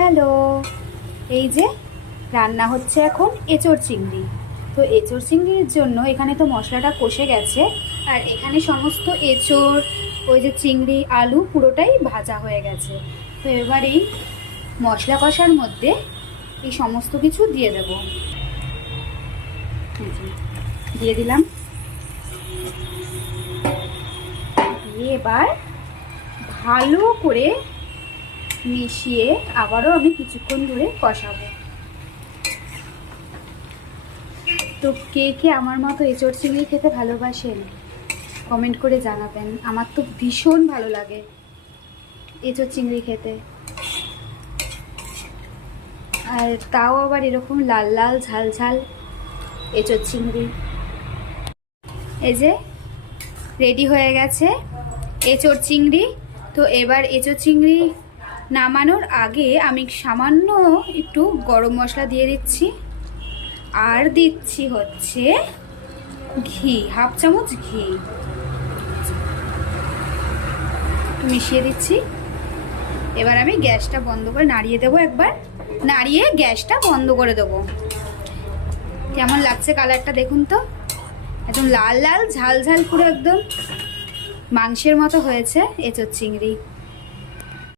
Hello, এই যে রান্না হচ্ছে এখন এঁচোড় চিংড়ি। তো এঁচোড় চিংড়ির জন্য এখানে তো মশলাটা কষে গেছে, আর এখানে সমস্ত এঁচোড়, ওই যে চিংড়ি, আলু পুরোটাই ভাজা হয়ে গেছে। তো এবার এই মশলা কষার মধ্যে এই সমস্ত কিছু দিয়ে দেব। দিয়ে দিলাম, দিয়ে এবার ভালো করে মিশিয়ে আবারও আমি কিছুক্ষণ ধরে কষাবো। তো কে কে আমার মতো এঁচোড় চিংড়ি খেতে ভালোবাসেন কমেন্ট করে জানাবেন। আমার তো ভীষণ ভালো লাগে এঁচোড় চিংড়ি খেতে, আর তাও আবার এরকম লাল লাল ঝাল ঝাল এঁচোড় চিংড়ি। এই যে রেডি হয়ে গেছে এঁচোড় চিংড়ি। তো এবার এঁচোড় চিংড়ি নামানোর আগে আমি সামান্য একটু গরম মশলা দিয়ে দিচ্ছি, আর দিচ্ছি হচ্ছে ঘি, হাফ চামচ ঘি মিশিয়ে দিচ্ছি। এবার আমি গ্যাসটা বন্ধ করে নাড়িয়ে দেবো, একবার নাড়িয়ে গ্যাসটা বন্ধ করে দেবো। কেমন লাগছে কালারটা দেখুন তো, একদম লাল লাল ঝাল ঝাল পুরো একদম মাংসের মতো হয়েছে এঁচোড় চিংড়ি।